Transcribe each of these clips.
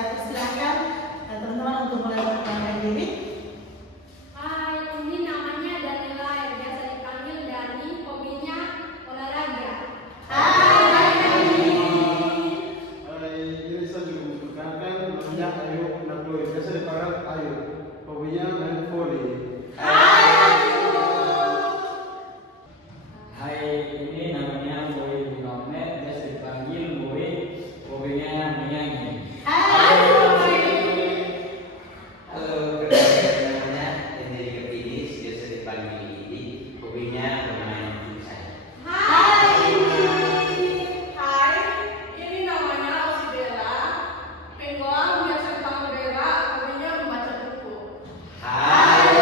Saya persilahkan teman-teman untuk mulai memperkenalkan diri. Hai, ini namanya Danila yang biasa dipanggil Dani, hobinya olahraga. Hai Dani. Hai, ini saya juga memperkenalkan namanya Ayu Nakloi, biasa dipanggil Ayu. Hobinya main volley. Hai, ini namanya Boy Muhammad, biasa dipanggil Boy, hobinya menyanyi. Halo, perkenalkan namanya Henry Kepinis, biasa dipanggil Idi, hobinya bermain futsal. Hai, ini namanya Ausibela. Penggoang biasa dipanggil Bella, hobinya membaca buku. Hai,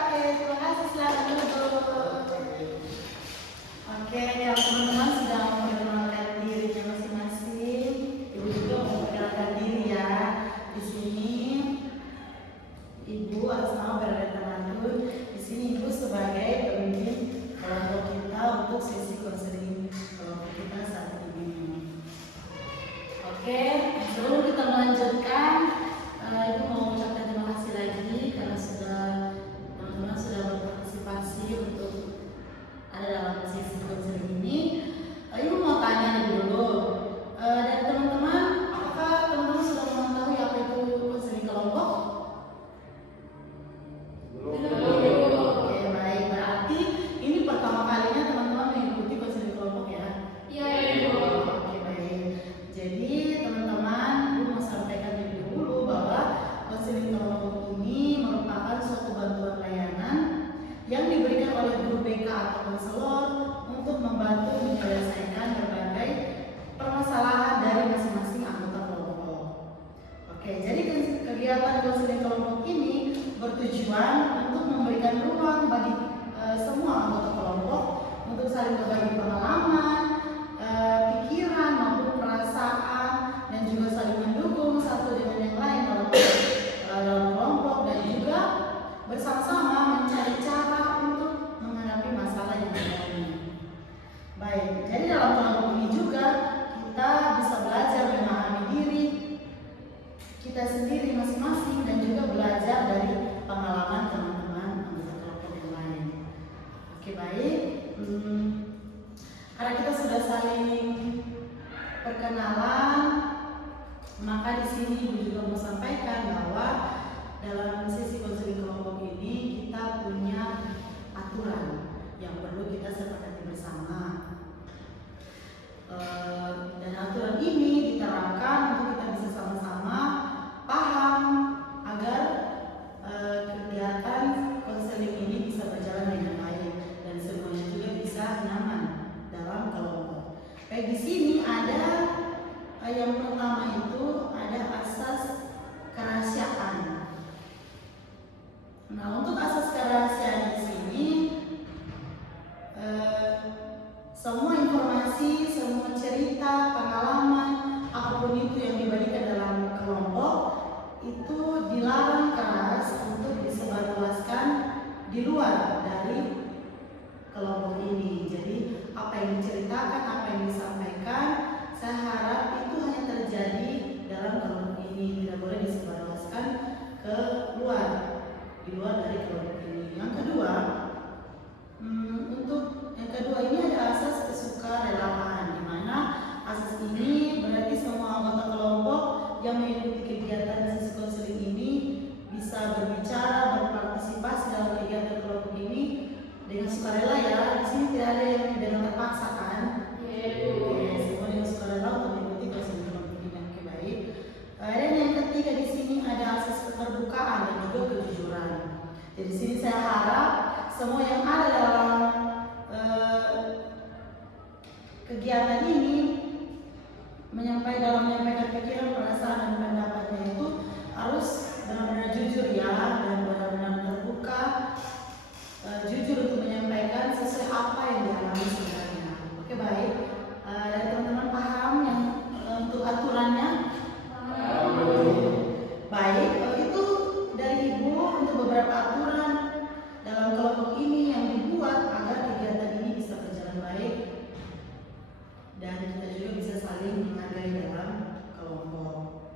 Oke, terima kasih. Silakan duduk. Oke, kalau teman-teman sudah memperkenalkan dirinya masing-masing, Ibu juga mau memperkenalkan diri ya. Di sini Ibu atas nama Bernadette Tamadun. Di sini Ibu sebagai pemimpin kelompok kita untuk sesi konseling kelompok kita saat ini. Oke, sebelum kita melanjutkan, Ibu mau mengucapkan terima kasih lagi karena teman-teman sudah berpartisipasi untuk ada dalam sesi konseling ini. Ibu mau tanya nih dulu dari teman-teman, apakah teman-teman sudah mengetahui apa itu konseling kelompok? Oke, baik. Berarti ini pertama kalinya teman-teman mengikuti konseling kelompok ya? Iya, Ibu. Oke, baik. Jadi teman-teman, Ibu mau sampaikan lebih dulu bahwa konseling kelompok ini merupakan suatu bantuan layanan yang diberikan oleh guru BK atau konselor untuk membantu menyelesaikan berbagai permasalahan dari masing-masing anggota kelompok. Oke, jadi kegiatan konseling kelompok ini bertujuan untuk memberikan ruang bagi semua anggota kelompok untuk saling berbagi pengalaman, pikiran maupun perasaan, dan juga saling mendukung satu dengan yang lain dalam kelompok, dan juga bersama-sama mencari cara untuk menghadapi masalah yang terjadi. Baik, jadi dalam kelompok ini juga kita bisa belajar memahami diri kita sendiri masing-masing dan juga belajar dari pengalaman teman-teman anggota kelompok yang lain. Oke, baik. Karena kita sudah saling perkenalan, maka di sini Ibu juga mau sampaikan bahwa dalam sesi konseling kelompok ini kita punya aturan yang perlu kita sepakati bersama. Dan aturan ini diterapkan untuk kita bisa sama-sama paham agar kegiatan konseling ini bisa berjalan dengan baik dan semuanya juga bisa nyaman dalam kelompok. Baik, di sini ada yang pertama itu ada asas kerahasiaan. Nah, untuk asas kerahasiaan di sini semua informasi, semua cerita, pengalaman, apapun itu yang dibagikan dalam kelompok itu dilarang keras untuk disebarluaskan di luar dari kelompok ini. Jadi apa yang diceritakan, apa yang disampaikan, saya harap itu hanya terjadi dalam kelompok ini, tidak boleh disebarluaskan ke luar, di luar dari kelompok ini. Yang kedua, ini ada asas kesukarelaan, di mana asas ini berarti semua anggota kelompok yang mengikuti kegiatan sesi konseling ini bisa berbicara, berpartisipasi dalam kegiatan kelompok ini dengan sukarela ya. Di sini tidak ada yang dengan terpaksa kan? Oke, semua dengan sukarela untuk mengikuti konseling kelompok ini. Oke, baik. Dan yang ketiga di sini ada asas keterbukaan dan juga kejujuran. Jadi di sini saya harap semua yang ada dalam kegiatan ini menyampaikan pikiran, perasaan, dan pendapatnya itu harus benar-benar jujur ya, dan benar-benar terbuka, jujur untuk menyampaikan sesuai apa yang dialami sebenarnya. Oke, baik. Dari teman-teman paham yang untuk aturannya? Baik, itu dari Ibu untuk beberapa aturan dalam kelompok ini yang dibuat agar kegiatan ini bisa berjalan baik dan kita juga bisa saling menghargai dalam kelompok.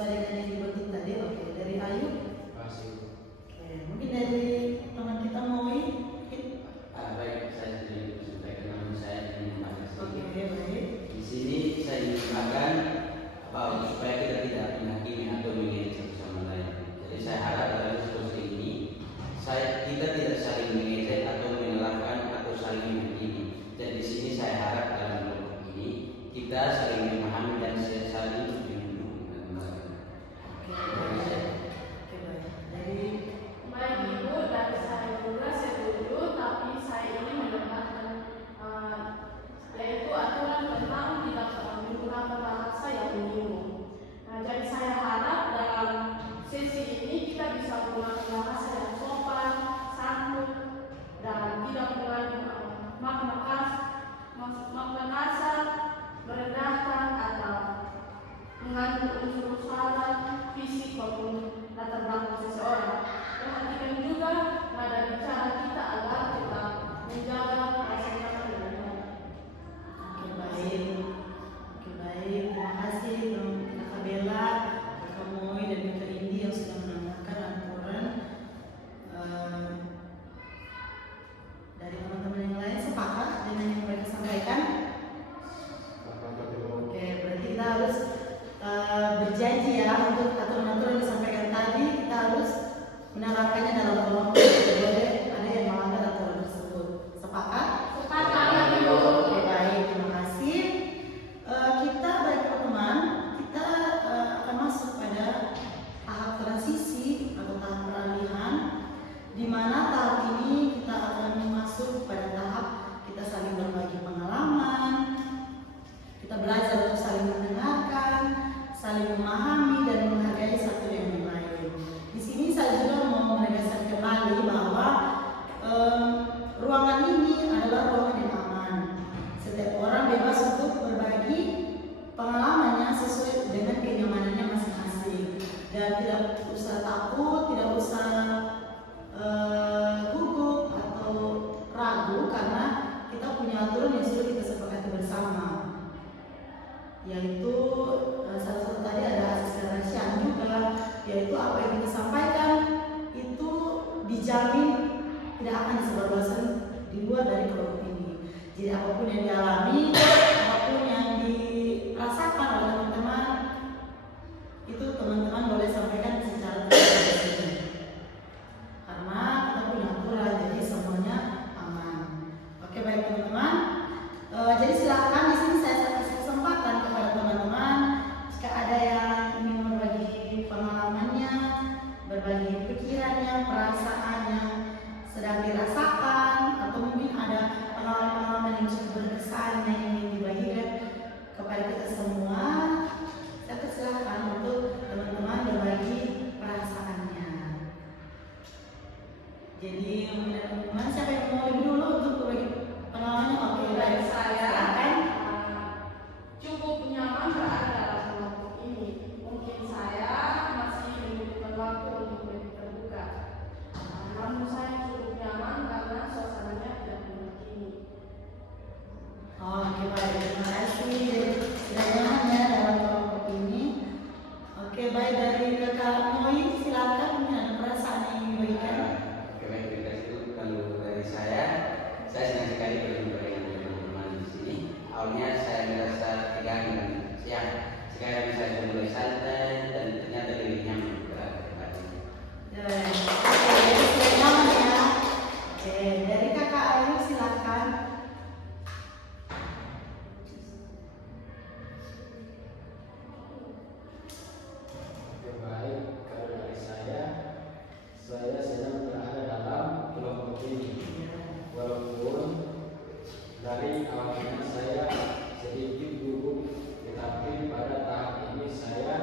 sesuai dengan yang dibentuk tadi. Oke, dari Ayu. Kasih. Oke, mungkin dari teman kita Moi. Baik, saya sendiri sampaikan nama saya ini Mas. Oke, baik. Di sini saya mengatakan supaya kita tidak menghakimi atau mengejek satu sama lain. Jadi saya harap dalam diskusi ini kita tidak saling mengejek atau menyalahkan atau saling menghakimi. Dan di sini saya harap dalam kelompok ini kita saling memahami dan saling mendukung. Oke, baik. Dari Baik Ibu, dari saya juga setuju, tapi saya ingin menambahkan yaitu aturan tentang tidak menggunakan bahasa yang menyinggung. Nah, jadi saya harap dalam sesi ini kita bisa menggunakan bahasa yang sopan, santun, dan tidak menggunakan makna kasar, merendahkan atau mengandung unsur sara, fisik maupun latar belakang seseorang. Perhatikan juga nada bicara kita agar kita menjaga rasa nyaman dan nyaman. Oke, baik. Oke, baik. Terima kasih Kakak Bella, Kakak Moi, dan Kakak Indi yang sudah menambahkan aturan. Dari teman-teman yang lain sepakat dengan yang mereka sampaikan? Oke, berarti kita harus berjanji ya untuk aturan-aturan yang disampaikan tadi kita harus menerapkannya dalam kelompok. Tidak boleh ada yang melanggar aturan tersebut. Sepakat? Sepakat, Ibu. Oke, baik. Terima kasih. Kita baik teman-teman, kita akan masuk pada tahap transisi atau tahap peralihan, di mana tahap ini kita akan masuk pada tahap kita saling berbagi pengalaman, kita belajar untuk saling mendengarkan, saling memahami dan menghargai satu yang lain. Di sini saya juga mau menegaskan kembali bahwa ruangan ini adalah ruangan yang aman. Setiap orang bebas untuk berbagi pengalamannya sesuai dengan kenyamanannya masing-masing, dan tidak usah takut, tidak usah gugup atau ragu karena kita punya aturan yang sudah kita sepakati bersama, yaitu salah satu tadi ada asas kerahasiaan juga, yaitu apa yang kita sampaikan itu dijamin tidak akan disebarluaskan di luar dari kelompok ini. Jadi apapun yang dialami, apapun yang dirasakan oleh teman-teman, itu teman-teman boleh sampaikan secara terbuka. Karena kita punya aturan, jadi semuanya aman. Oke, baik teman-teman. Jadi silakan di sini saya kasih kesempatan kepada teman-teman jika ada yang ingin berbagi pengalamannya, berbagi pikirannya, perasaan yang sedang dirasakan, atau mungkin ada pengalaman-pengalaman yang cukup berkesan yang ingin dibagikan kepada kita semua. Saya persilahkan untuk teman-teman berbagi perasaannya. Jadi teman-teman, siapa yang mau lebih dulu untuk berbagi pengalamannya? Oke, Dari saya silakan. cukup nyaman berada dalam kelompok ini. Mungkin saya masih membutuhkan waktu untuk lebih terbuka. Namun saya cukup nyaman karena suasananya tidak menghakimi. Oke, baik, terima kasih. Sudah nyaman ya dalam kelompok ini. Oke, baik, dari Kakak Moi silakan, mungkin ada perasaan yang ingin diberikan. Oke, baik, terima kasih. Kalau dari saya senang sekali berjumpa dengan teman-teman di sini. Awalnya saya merasa tegang dan siap. Sekarang saya sudah mulai santai dan ternyata lebih nyaman berada di tempat ini. Oke, jadi sudah nyaman ya. Oke, dari Kakak Ayu silakan. Oke, baik. Kalau dari saya sedang berada dalam kelompok ini. Walaupun dari awalnya saya sedikit gugup, tetapi pada tahap ini saya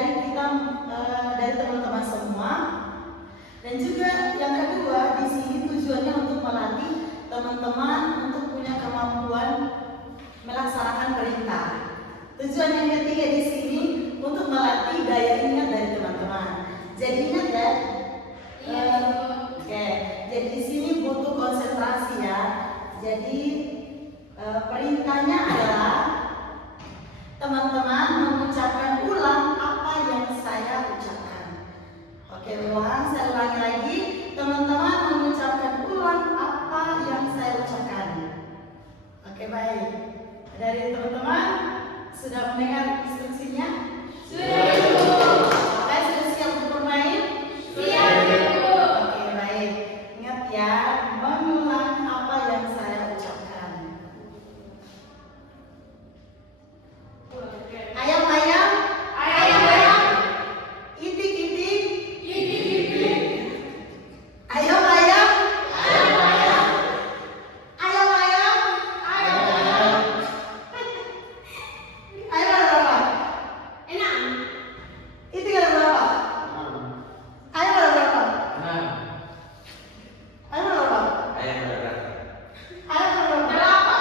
dari kita dari teman-teman semua. Dan juga yang kedua di sini tujuannya untuk melatih teman-teman untuk punya kemampuan melaksanakan perintah. Tujuan yang ketiga di sini untuk melatih daya ingat dari teman-teman. Jadi ingat ya. Oke. Jadi di sini butuh konsentrasi ya. Jadi perintahnya adalah teman-teman mengucapkan ulang apa yang saya ucapkan. Oke, saya ulangi lagi. Teman-teman mengucapkan ulang apa yang saya ucapkan. Oke, baik. Dari teman-teman sudah mendengar instruksinya? Sudah, Ibu. Oke, sudah siap untuk bermain? Siap, Ibu. Oke, baik. Ingat ya, mengulang apa yang saya ucapkan. Ayam-ayam, Ayam-ayam, itik-itik, itik-itik, ayam-ayam, ayam-ayam, ayam-ayam, ayam-ayam. ayam ada berapa? 6, Itik ada berapa? Ayam ada berapa? Nah, Ayam ada berapa? Ayam berapa? Ayam ada berapa? Ayam ada berapa?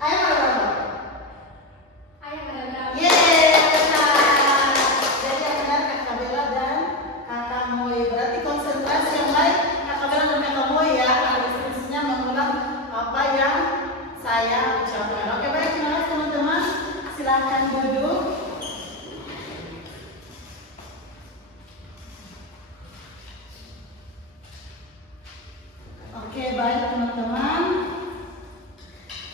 ayam ada berapa? Yeay, benar. Jadi yang benar Kakak Bella dan Kakak Moi. Berarti konsentrasi yang baik Kakak Bella dan Kakak Moi ya. Kalau instruksinya mengulang apa yang saya ucapkan. Oke, baik, terima kasih teman-teman. Silakan duduk. Oke, baik teman-teman.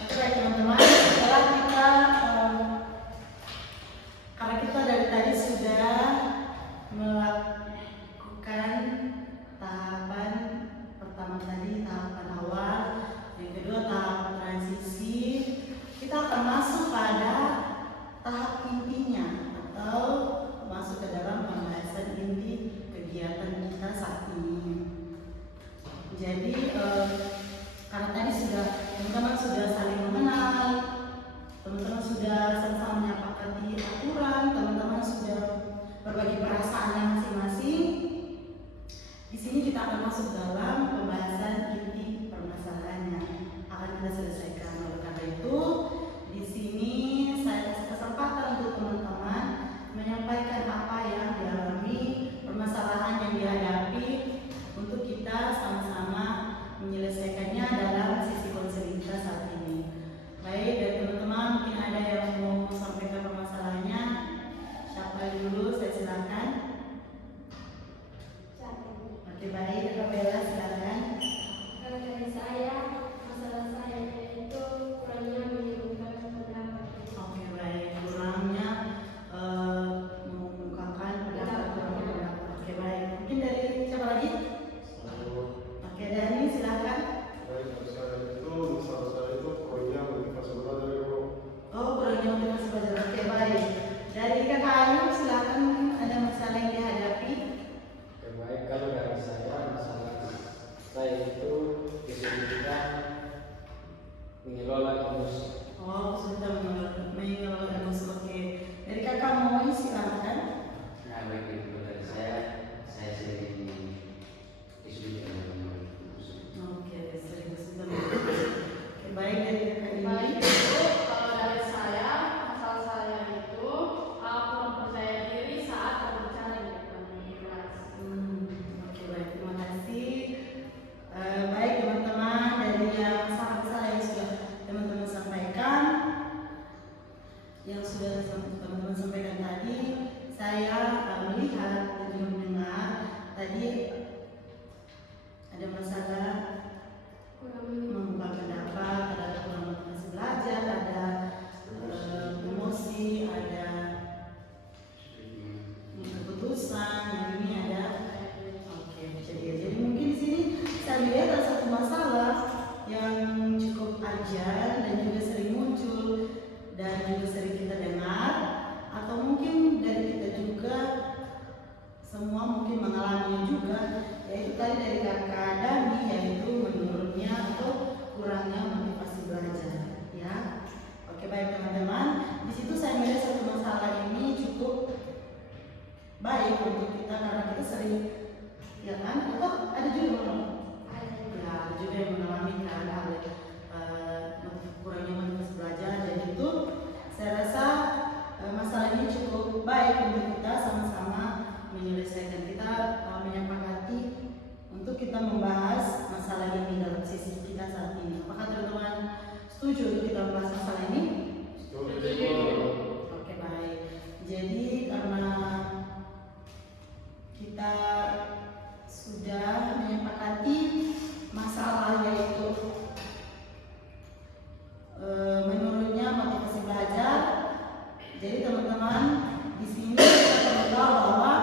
Oke, baik teman-teman. Setelah kita karena kita dari tadi sudah melakukan tahapan pertama tadi, tahapan awal, yang kedua tahap transisi, kita akan masuk pada tahap intinya atau masuk ke dalam pembahasan inti kegiatan kita saat ini. Jadi karena tadi sudah teman-teman sudah saling mengenal, teman-teman sudah sama-sama menyepakati aturan, teman-teman sudah berbagi perasaannya masing-masing. Di sini kita akan masuk dalam pembahasan inti permasalahan yang akan kita selesaikan. Oleh karena itu, di sini saya kasih kesempatan untuk teman-teman menyampaikan apa yang dialami, permasalahan yang dihadapi, untuk kita sama-sama menyelesaikannya dalam sisi konseling kita saat ini. Baik, dari teman-teman mungkin ada yang mau sampaikan permasalahannya. Siapa dulu? Saya silakan. Oke, baik, Kak Bella silakan. Kalau dari saya, masalah saya itu kurangnya menyebutkan pendapat. Oke, baik, kurangnya mengungkapkan pendapat. Oke, baik. Mungkin dari siapa lagi? Oke, Dani silakan. Baik, masalah saya itu kurangnya motivasi belajar ya, Bro. Oh, kurangnya motivasi belajar. Oke, baik. Dari Kakak Ayu silakan, mungkin ada masalah yang dihadapi. oke, baik. Kalau dari saya masalah saya itu kesulitan mengelola emosi. Oh, sudah mengelola emosi. Oke. Dari Kakak Moi silakan. Nah, baik itu dari saya sering kesulitan dalam emosi. Oke, sering sudah. Oke, baik, dari Kakak Baik, Ini. Ibu. Kalau dari saya, masalah saya itu kurang percaya diri saat berbicara di depan kelas. Oke, baik, terima kasih. Baik teman-teman, dari yang masalah yang sudah teman-teman sampaikan, teman-teman sampaikan tadi, saya melihat dan juga mendengar tadi ada masalah membuka pendapat, ada kurang motivasi belajar, ada emosi, ada keputusan, yang ini ada. Oke, jadi mungkin di sini saya lihat ada satu masalah yang cukup ajar dan juga sering muncul dan juga sering kita dengar, atau mungkin dari kita juga semua mungkin mengalaminya juga, yaitu tadi dari Kakak Dani, yaitu menurunnya atau kurangnya motivasi belajar, ya. Oke, baik teman-teman, di situ saya melihat satu masalah ini cukup Setuju untuk kita membahas masalah ini? Setuju. Oke, baik. Jadi karena kita sudah menyepakati masalah yaitu menurutnya motivasi belajar. Jadi teman-teman di sini kita tahu bahwa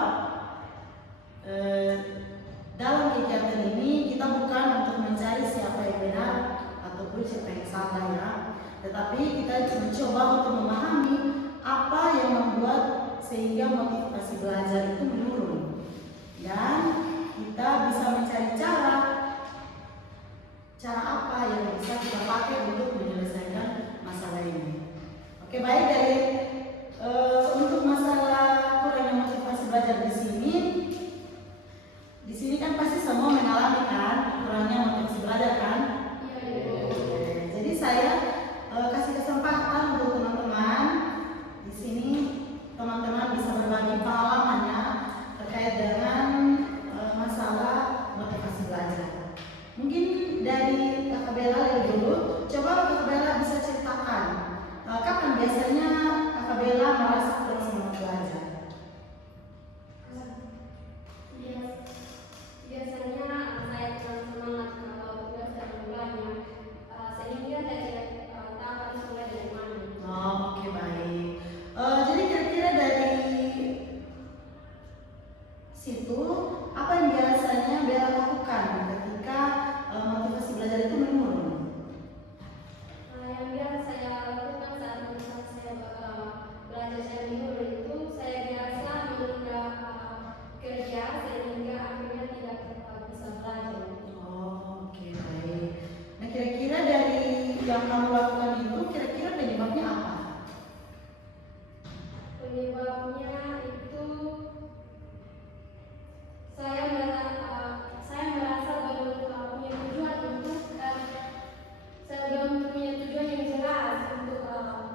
dalam kegiatan ini kita bukan untuk mencari siapa yang benar ataupun siapa yang salah ya, tetapi kita mencoba untuk memahami apa yang membuat sehingga motivasi belajar itu menurun, dan kita bisa mencari cara apa yang bisa kita pakai untuk menyelesaikan masalah ini. Oke, baik. Dari untuk masalah kurangnya motivasi belajar di sini kan pasti semua mengalami kan kurangnya motivasi belajar kan. Jadi saya kasih kesempatan untuk teman-teman di sini, teman-teman bisa berbagi pengalamannya terkait dengan masalah motivasi belajar. Mungkin dari Kakak Bella lebih dulu, coba Kakak Bella bisa ceritakan kapan biasanya Kakak Bella merasa kurang semangat belajar? Biasanya saya kurang semangat kalau tugas terlalu banyak, sehingga saya tidak tahu harus mulai dari mana. Oh, oke, baik. Jadi kira-kira dari situ apa yang biasanya Bella lakukan ketika motivasi belajar itu menurun? Yang biasa saya lakukan saat saya belajar saya menurun itu, saya biasa menunda kerja sehingga akhirnya tidak bisa belajar. Oh, oke, baik. Nah, kira-kira dari yang kamu lakukan itu kira-kira penyebabnya apa? Penyebabnya itu saya merasa belum punya tujuan untuk saya belum punya tujuan yang jelas untuk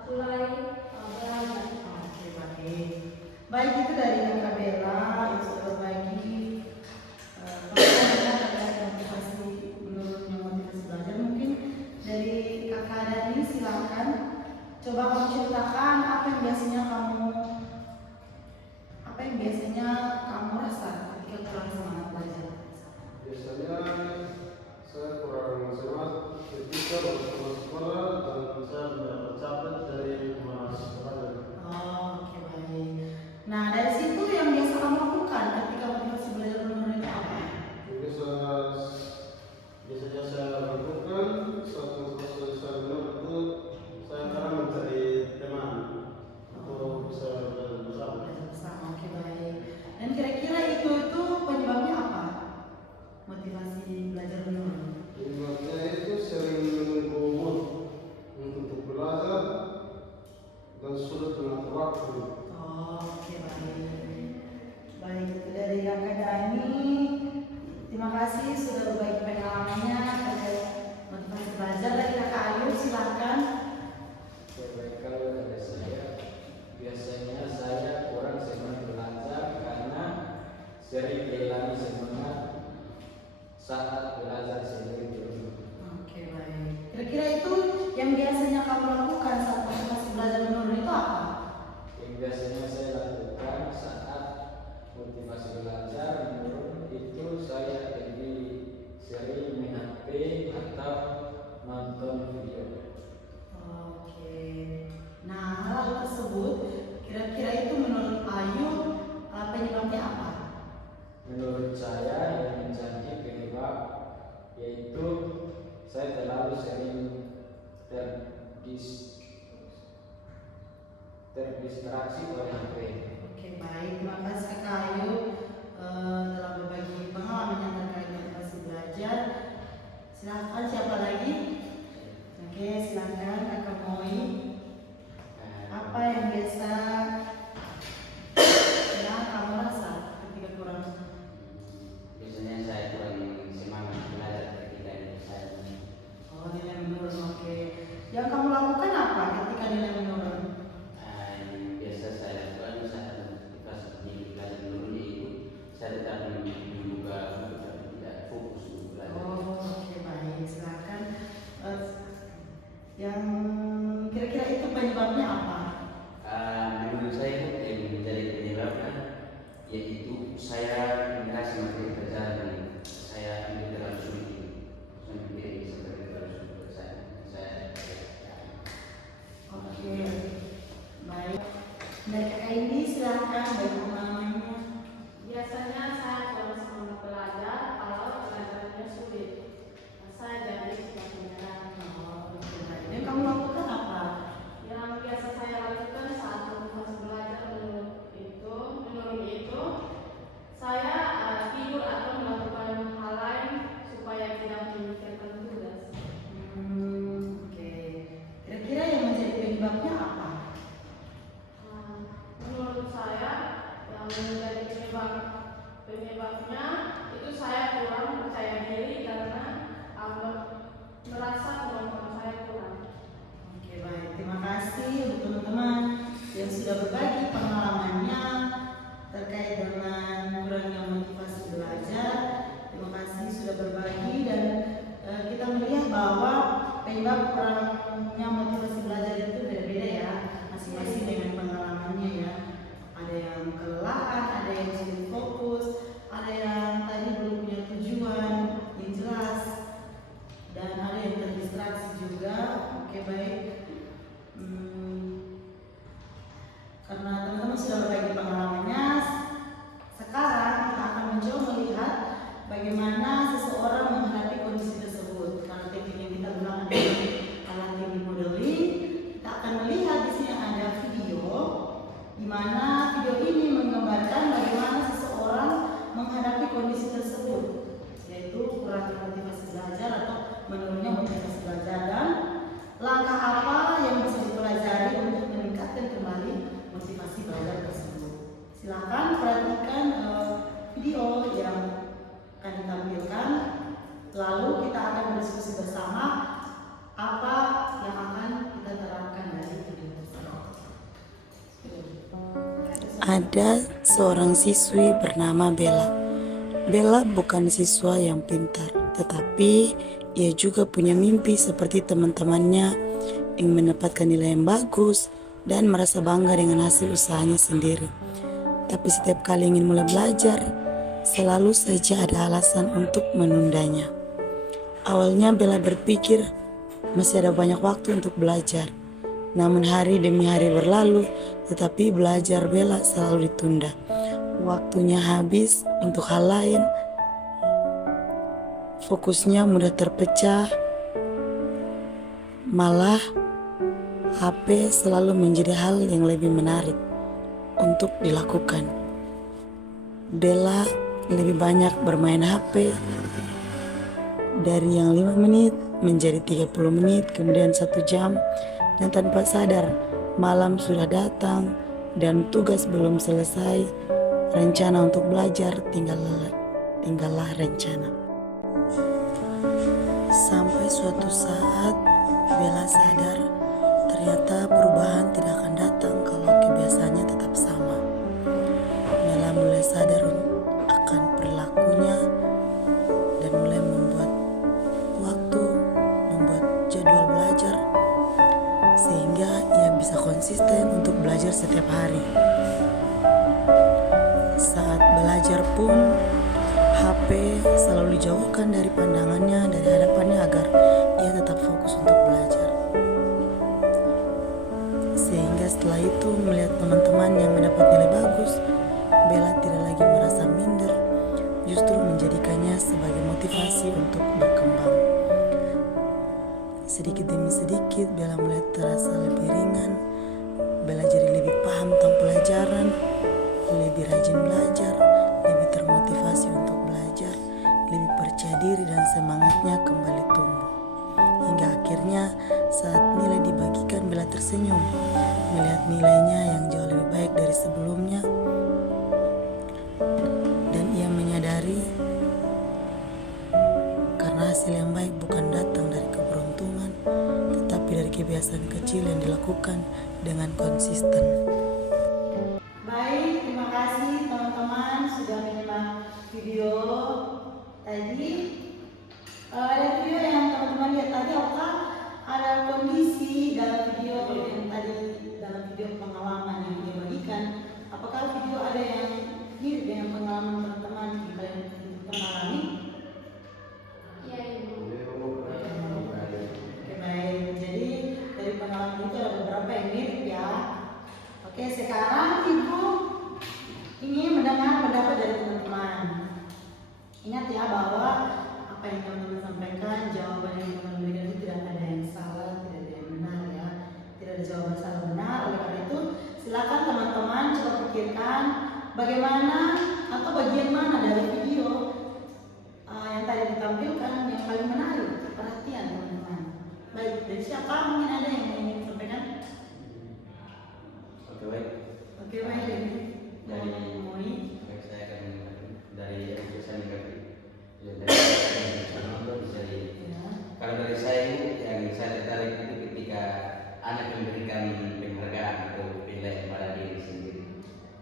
mulai belajar. Oke, baik. Baik, itu dari Kakak Bella yang sudah berbagi pengalaman terkait motivasi menurunnya motivasi belajar. Mungkin dari Kakak Dani silakan. Coba kamu ceritakan apa yang biasanya kamu rasa ketika kurang semangat belajar. Biasanya saya kurang semangat ketika bersama sekolah dan saya mendapat capek dari malas belajar. Oh, oke, baik. Nah, dari situ yang biasa kamu lakukan ketika motivasi belajar menurun itu apa? Biasanya saya lakukan saat motivasi saya menurun itu saya akan mencari teman untuk bisa belajar bersama. Belajar bersama, oke, baik. Dan kira-kira itu penyebabnya apa? Motivasi belajar menurun. Penyebabnya itu sering menunggu mood untuk belajar dan sulit mengatur waktu. Oh, oke, baik. Baik, itu dari Kakak Dani. Terima kasih sudah berbagi pengalamannya terkait motivasi belajar. Dari Kakak Ayu, silakan. Baik, kalau dari saya, biasanya saya kurang semangat belajar karena sering kehilangan semangat saat belajar sendiri di rumah. Oke, baik. Kira-kira itu yang biasanya kamu lakukan saat motivasi belajar menurun itu apa? Yang biasanya saya lakukan saat motivasi belajar menurun itu saya lebih sering main HP atau nonton video. Oke. Nah, hal tersebut kira-kira itu menurut Ayu penyebabnya apa? Menurut saya yang menjadi penyebab yaitu saya terlalu sering terdistraksi oleh HP. Oke, baik. Terima kasih Kakak Ayu telah berbagi pengalamannya terkait motivasi belajar. Silakan, siapa lagi? Oke, silakan Kakak Moi. Apa yang biasa ya kamu rasa ketika kurang? Biasanya saya kurang semangat belajar ketika saya Oh, nilai menurun. Oke. Yang kamu lakukan apa ketika nilai menurun? biasa saya lakukan saat pas belajar menurun itu saya tetap membuka buku tapi tidak fokus untuk belajar. Oh, oke, baik. Silakan. Yang yaitu saya mengasih materi pelajaran yang saya ambil terlalu sulit ini. Saya pikir ini seperti terlalu sulit buat saya. Oke, baik. Dari kakak ini silakan bagi pengalamannya. Biasanya saya kurang semangat belajar kalau pelajarannya sulit. Nah, saya jadi suka menyerah. Dan kamu lakukan apa? Yang biasa saya lakukan saat proses belajar menurut itu, saya tidur atau melakukan hal lain supaya tidak memikirkan tugas. Oke. Kira-kira yang menjadi penyebabnya apa? Menurut saya yang menjadi penyebabnya itu saya kurang percaya diri karena merasa kemampuan saya kurang. Oke, baik. Terima kasih untuk teman-teman yang sudah berbagi pengalamannya terkait dengan kurangnya motivasi belajar. Terima kasih sudah berbagi dan kita melihat bahwa penyebab kurangnya motivasi belajar itu berbeda ya, masing-masing dengan pengalamannya ya. Ada yang kelelahan, ada yang sulit fokus, ada yang tadi belum punya tujuan yang jelas, dan ada yang terdistraksi juga. Oke, baik. Karena teman-teman sudah berbagi pengalamannya, sekarang kita akan mencoba melihat bagaimana seseorang menghadapi kondisi tersebut. Karena teknik yang kita gunakan adalah alat teknik modeling, kita akan melihat di sini ada video, di mana video ini menggambarkan bagaimana seseorang menghadapi kondisi tersebut, yaitu kurangnya motivasi belajar atau menurunnya motivasi belajar, dan langkah apa yang bisa dipelajari untuk meningkatkan kembali motivasi belajar tersebut. Silakan perhatikan video yang akan ditampilkan, lalu kita akan berdiskusi bersama apa yang akan kita terapkan dari video tersebut. Ada seorang siswi bernama Bella. Bella bukan siswa yang pintar, tetapi ia juga punya mimpi seperti teman-temannya, ingin mendapatkan nilai yang bagus dan merasa bangga dengan hasil usahanya sendiri. Tapi setiap kali ingin mulai belajar, selalu saja ada alasan untuk menundanya. Awalnya Bella berpikir masih ada banyak waktu untuk belajar. Namun hari demi hari berlalu, tetapi belajar Bella selalu ditunda. Waktunya habis untuk hal lain, fokusnya mudah terpecah, malah HP selalu menjadi hal yang lebih menarik untuk dilakukan. Bella lebih banyak bermain HP, dari yang 5 menit menjadi 30 menit, kemudian 1 jam, dan tanpa sadar malam sudah datang dan tugas belum selesai. Rencana untuk belajar tinggallah rencana. Sampai suatu saat Bella sadar ternyata perubahan tidak akan datang kalau kebiasaannya tetap sama. Bella mulai sadar akan perilakunya dan mulai membuat waktu, membuat jadwal belajar sehingga ia bisa konsisten untuk belajar setiap hari. Saat belajar pun HP selalu dijauhkan dari pandangannya, dari hadapannya agar ia tetap fokus untuk belajar. Sehingga setelah itu melihat teman-teman yang mendapat nilai bagus, Bella tidak lagi merasa minder, justru menjadikannya sebagai motivasi untuk berkembang. Sedikit demi sedikit Bella mulai terasa lebih ringan. Bella jadi lebih paham tentang pelajaran, lebih rajin belajar, lebih termotivasi untuk belajar, lebih percaya diri dan semangatnya kembali tumbuh. Hingga akhirnya saat nilai dibagikan Bella tersenyum, melihat nilainya yang jauh lebih baik dari sebelumnya. Dan ia menyadari karena hasil yang baik bukan datang dari keberuntungan, tetapi dari kebiasaan kecil yang dilakukan dengan konsisten. Baik, terima kasih teman-teman sudah menyimak video tadi. Ada video yang teman-teman lihat tadi, apakah ada kondisi dalam video yang tadi, dalam video pengalaman yang dia bagikan, apakah video ada yang mirip itu ada beberapa yang mirip ya. Oke, sekarang Ibu ingin mendengar pendapat dari teman-teman. Ingat ya bahwa apa yang teman-teman sampaikan, jawaban yang teman-teman berikan itu tidak ada yang salah, tidak ada yang benar ya. Tidak ada jawaban salah benar. Oleh karena itu, silakan teman-teman coba pikirkan bagaimana atau bagian mana dari video yang tadi ditampilkan yang paling menarik perhatian teman-teman. Baik, dari siapa mungkin ada yang ingin sampaikan? Oke baik. Oke, baik dari Moi. Baik, saya akan dari saya negatif. Ya, dari nonton bisa di. Ya. Kalau dari saya yang saya tertarik itu ketika anak memberikan penghargaan atau penilaian pada diri sendiri.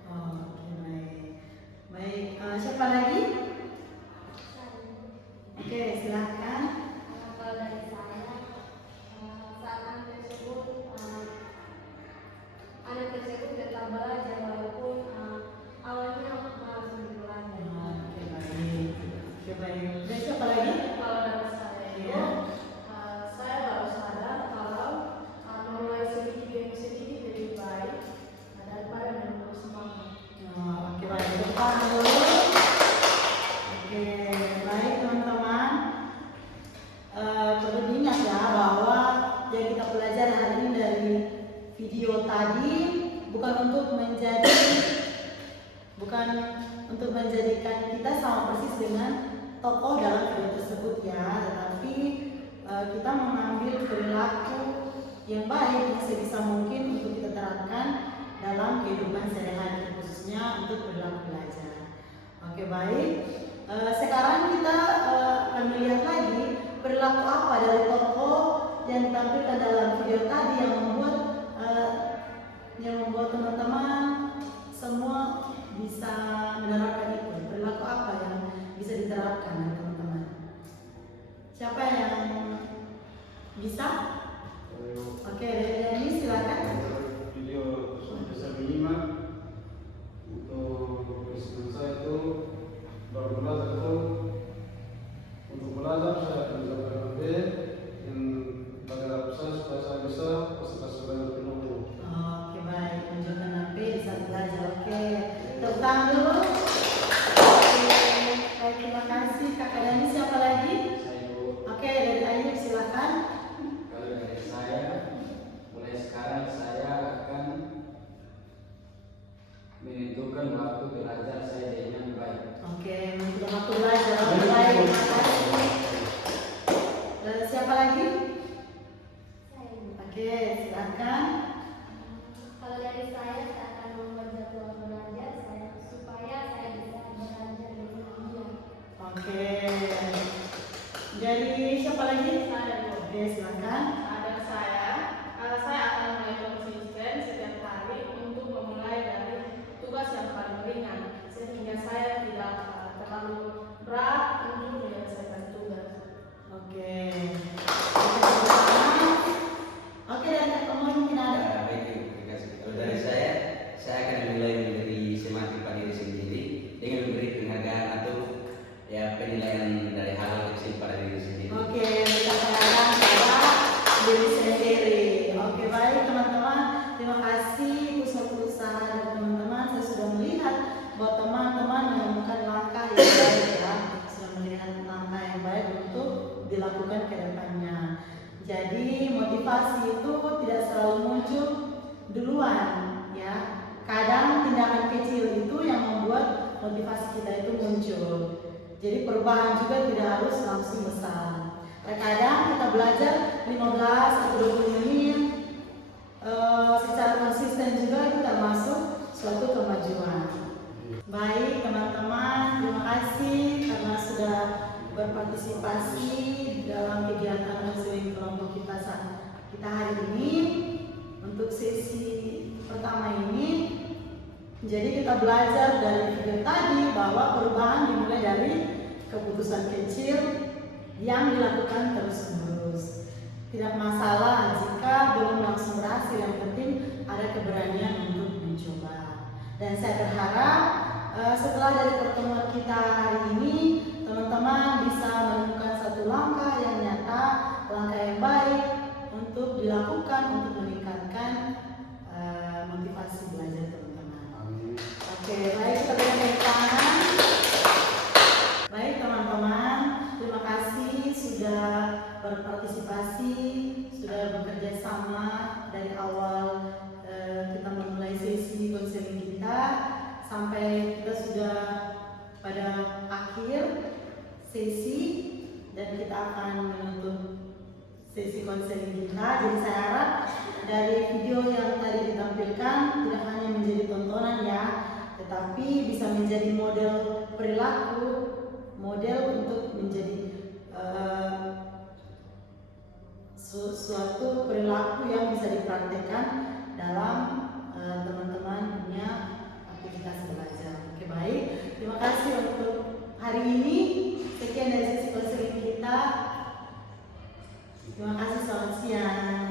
Oh, oke, baik. Baik, siapa lagi? Oke, silahkan. Kalau dari saya, saat anak tersebut tetap belajar walaupun awalnya harus belajar. Oke, baik. Oke, baik. Dan siapa lagi? Kalau dari saya itu, Iya. saya baru sadar kalau memulai sedikit demi sedikit lebih baik daripada menunggu semangat. Oh, oke, baik. Depan dulu. Oke, baik teman-teman. Perlu diingat ya bahwa yang kita pelajari hari ini dari video tadi bukan untuk menjadikan kita sama persis dengan tokoh dalam video tersebut ya, tetapi kita mengambil perilaku yang baik yang sebisa mungkin untuk kita terapkan dalam kehidupan sehari-hari, khususnya untuk perilaku belajar. Oke, baik. Sekarang kita akan melihat lagi perilaku apa dari tokoh yang ditampilkan dalam video tadi yang membuat teman-teman semua bisa menerapkan itu. Perilaku apa yang bisa diterapkan dari teman-teman? Siapa yang bisa? Oke, dari ini silakan. Video sudah bisa menyimak untuk presiden saya itu baru belajar itu untuk belajar saya akan mencapai B yang pada saya supaya saya bisa presentasi belajar penuh. Oke, baik. Menunjukkan HP bisa belajar. Oke, tepuk tangan dulu. Baik, terima kasih Kakak Dani. Siapa lagi? Saya Oke, dari Ayub silakan. kalau dari saya mulai sekarang saya akan menentukan waktu belajar saya dengan baik. Oke, menentukan waktu belajar. Oke, baik. Terima kasih. Siapa lagi? Oke, silakan. Kalau dari saya akan membuat jadwal belajar supaya saya bisa belajar dengan giat. Oke. Dari siapa lagi? Saya dulu. Oke, silakan. Ada saya akan mulai konsisten setiap hari untuk memulai dari tugas yang paling ringan sehingga saya tidak terlalu berat untuk menyelesaikan tugas. Oke. Oke, dan Kak Moy mungkin ada. Baik, terima kasih. Kalau dari saya akan mulai memberi semangat pada diri sendiri dengan memberi penghargaan atau ya penilaian dari hal kecil pada diri sendiri. Oke, kita sekarang pada diri sendiri. Oke, baik teman-teman. Terima kasih usaha dari teman-teman. Saya sudah melihat bahwa teman-teman menemukan langkah yang baik ya. Sudah melihat langkah yang baik untuk dilakukan ke depannya. Jadi motivasi itu tidak selalu muncul duluan ya. Kadang tindakan kecil itu yang membuat motivasi kita itu muncul. Jadi perubahan juga tidak harus langsung besar. Terkadang kita belajar 15 atau 20 menit secara konsisten juga itu termasuk suatu kemajuan. Baik teman-teman, terima kasih karena sudah berpartisipasi dalam kegiatan konseling kelompok kita hari ini. Untuk sesi pertama ini, jadi kita belajar dari video tadi bahwa perubahan dimulai dari keputusan kecil yang dilakukan terus-menerus. Tidak masalah jika belum langsung berhasil, yang penting ada keberanian untuk mencoba. Dan saya berharap setelah dari pertemuan kita hari ini, teman-teman bisa menemukan satu langkah yang nyata, langkah yang baik untuk dilakukan untuk meningkatkan motivasi belajar teman-teman. Amin. Oke, baik, kita berikan tepuk tangan. Baik teman-teman, terima kasih sudah berpartisipasi, sudah bekerja sama dari awal kita memulai sesi konseling kita sampai kita sudah pada akhir sesi dan kita akan menutup sesi konseling kita. Jadi saya harap dari video yang tadi ditampilkan tidak hanya menjadi tontonan ya, tetapi bisa menjadi model perilaku, model untuk menjadi suatu perilaku yang bisa dipraktekkan dalam teman-teman punya aktivitas belajar. Oke, baik, terima kasih untuk hari ini. Sekian dari sesi konseling kita. Terima kasih, selamat siang.